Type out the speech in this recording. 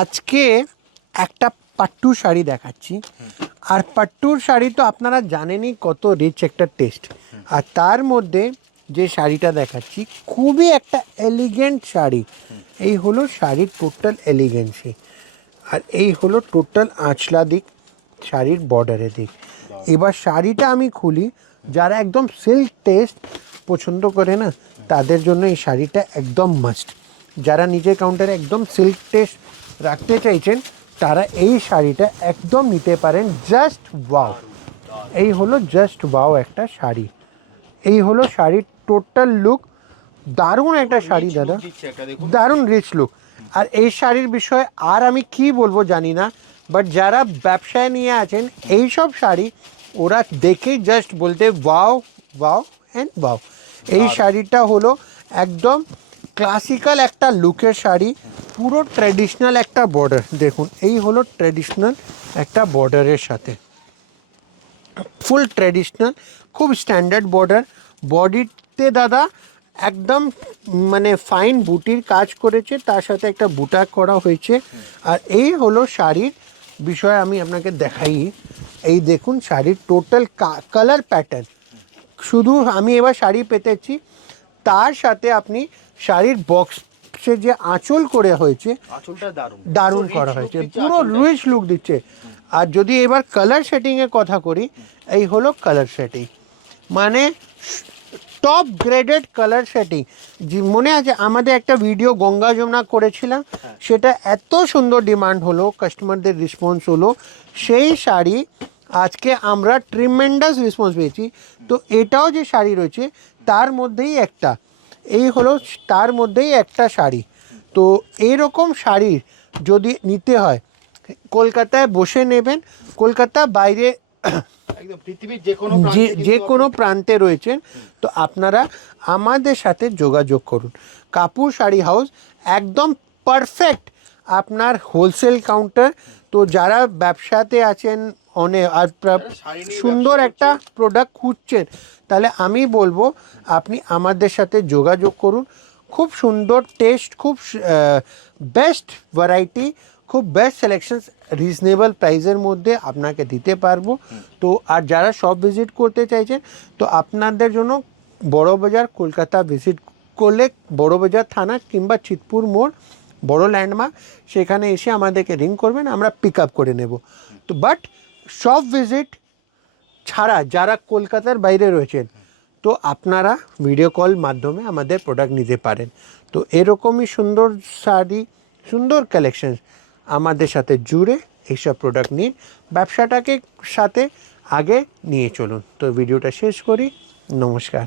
আজকে একটা পাট্টু শাড়ি দেখাচ্ছি। আর পাট্টুর শাড়ি তো আপনারা জানেনই কত রিচ একটা টেস্ট। আর তার মধ্যে যে শাড়িটা দেখাচ্ছি খুবই একটা এলিগেন্ট শাড়ি। এই হলো শাড়ির টোটাল এলিগেন্সি। আর এই হলো টোটাল আঁচলা দিক, শাড়ির বর্ডারের দিক। এবার শাড়িটা আমি খুলি, যারা একদম সিল্ক টেস্ট পছন্দ করে না তাদের জন্য এই শাড়িটা একদম মাস্ট। যারা নিজের কাউন্টারে একদম সিল্ক টেস্ট রাখতে চাইছেন তারা এই শাড়িটা একদম নিতে পারেন। জাস্ট ওয়াও, এই হলো জাস্ট ওয়াও একটা শাড়ি। এই হলো শাড়ির টোটাল লুক। দারুণ একটা শাড়ি দাদা, দারুণ রিচ লুক। আর এই শাড়ির বিষয়ে আর আমি কি বলবো জানি না, বাট যারা ব্যবসায় নিয়ে আছেন এই সব শাড়ি ওরা দেখেই জাস্ট বলতে ওয়াও ওয়াও অ্যান্ড ওয়াও। এই শাড়িটা হলো একদম ক্লাসিক্যাল একটা লুকের শাড়ি, পুরো ট্র্যাডিশনাল একটা বর্ডার। দেখুন এই হলো ট্র্যাডিশনাল একটা বর্ডারের সাথে, ফুল ট্র্যাডিশনাল, খুব স্ট্যান্ডার্ড বর্ডার। বডিতে দাদা একদম মানে ফাইন বুটির কাজ করেছে, তার সাথে একটা বুটা করা হয়েছে। আর এই হলো শাড়ির বিষয়ে আমি আপনাকে দেখাই। এই দেখুন শাড়ির টোটাল কালার প্যাটার্ন। শুধু আমি এবার শাড়ি পেতেছি, তার সাথে আপনি শাড়ির বক্সে যে আঁচল করে হয়েছে, আঁচলটা দারুণ করা হয়েছে, পুরো রিচ লুক দিচ্ছে। আর যদি এবার কালার সেটিংয়ের কথা করি, এই হলো কালার সেটিং, মানে টপ গ্রেডেড কালার সেটিং। মনে আছে আমাদের একটা ভিডিও গঙ্গা যমুনা করেছিলাম, সেটা এত সুন্দর ডিমান্ড হলো, কাস্টমারদের রেসপন্স হলো, সেই শাড়ি আজকে আমরা ট্রিমেন্ডাস রেসপন্স পেয়েছি। তো এটাও যে শাড়ি রয়েছে তার মধ্যেই একটা, এই হলো তার মধ্যেই একটা শাড়ি। তো এইরকম শাড়ি যদি নিতে হয় কলকাতায় বসে নেবেন, কলকাতা বাইরে একদম পৃথিবীর যে কোনো প্রান্তে রয়েছেন তো আপনারা আমাদের সাথে যোগাযোগ করুন। কাপুর শাড়ি হাউস একদম পারফেক্ট আপনার হোলসেল কাউন্টার। তো যারা ব্যবসাতে আছেন অনেক আর সুন্দর একটা প্রোডাক্ট খুঁজছেন, তাহলে আমি বলবো আপনি আমাদের সাথে যোগাযোগ করুন। খুব সুন্দর টেস্ট, খুব বেস্ট ভ্যারাইটি, খুব বেস্ট সিলেকশন, রিজনেবল প্রাইসের মধ্যে আপনাকে দিতে পারবো। তো আর যারা শপ ভিজিট করতে চাইছেন তো আপনাদের জন্য বড়বাজার কলকাতা ভিজিট করলে বড়বাজার থানা কিংবা চিতপুর মোড় বড় ল্যান্ডমার্ক, সেখানে এসে আমাদেরকে রিং করবেন, আমরা পিক আপ করে নেব। তো বাট শপ ভিজিট ছাড়া যারা কলকাতার বাইরে রয়েছেন তো আপনারা ভিডিও কল মাধ্যমে আমাদের প্রোডাক্ট নিতে পারেন। তো এরকমই সুন্দর শাড়ি, সুন্দর কালেকশন আমাদের সাথে জুড়ে এইসব প্রোডাক্ট নিন, ব্যবসাটাকে সাথে আগে নিয়ে চলুন। তো ভিডিওটা শেষ করি, নমস্কার।